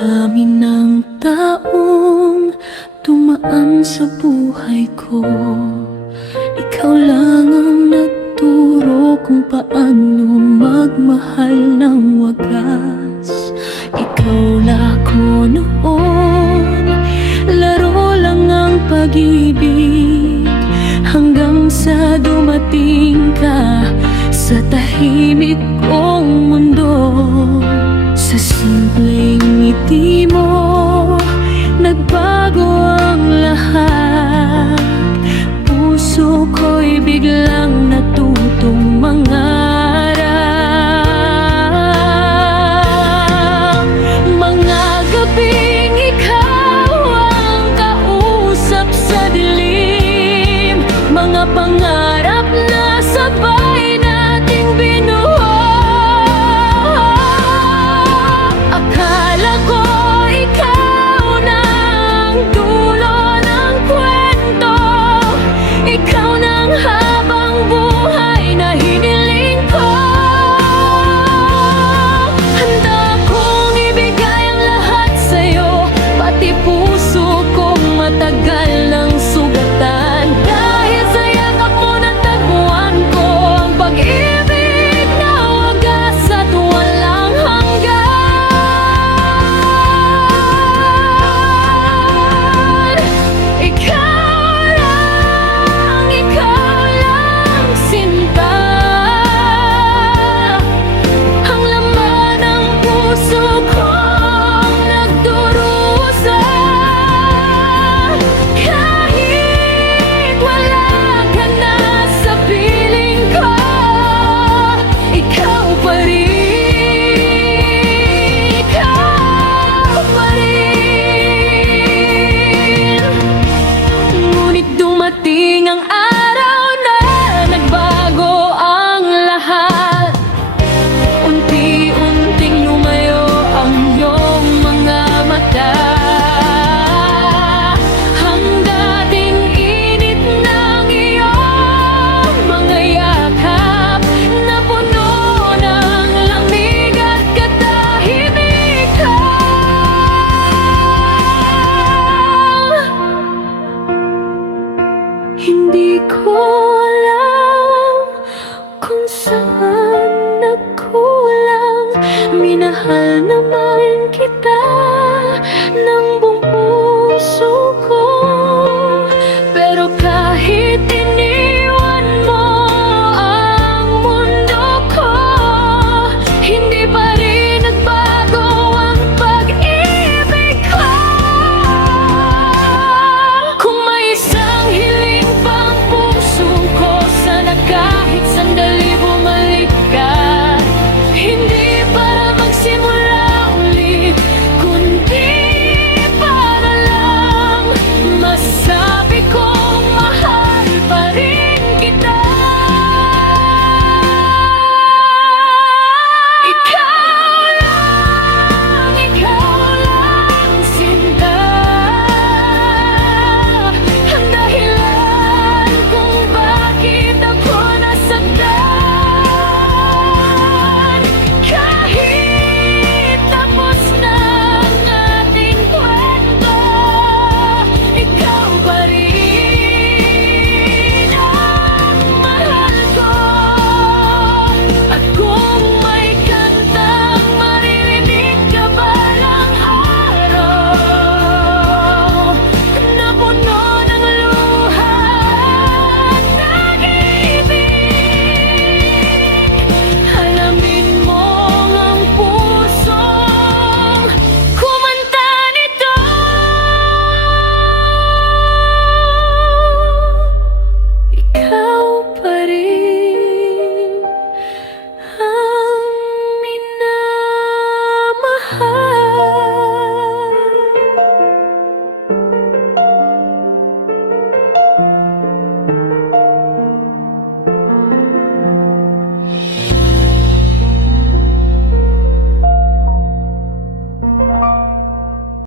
dami ng taong dumaan sa buhay ko, ikaw lang ang nagturo kung paano magmahal ng wagas. Ikaw na ako noon, laro lang ang pag-ibig, hanggang sa dumating ka sa tahimik kong mundo. Sa simpleng ngiti mo, nagbago ang lahat. Puso ko'y biglang natutong mangarap. Mga gabing ikaw ang kausap sa dilim, mga pangarap na sabay nating binuo. Akala ko ikaw na ang dulo ng kwento, ikaw na ang habang buhay na hiniling ko. Handa kong ibigay ang lahat sa'yo, pati puso kong matagal ng sugatan. Dahil sa yakap mo natagpuan ko ang pag-ibig na wagas at walang hanggan. Ikaw lang sinta, ang laman ng puso kong nagdurusa. Kahit wala ka na sa piling ko, ikaw pa rin, ikaw pa rin. Ngunit dumating ang araw na nagbago ang lahat. Unti-unting lumayo ang iyong mga mata. Ang dating init ng iyong mga yakap, na puno ng lamig at katahimikan. Hindi ko alam kung saan nagkulang, minahal naman kita ng buong puso.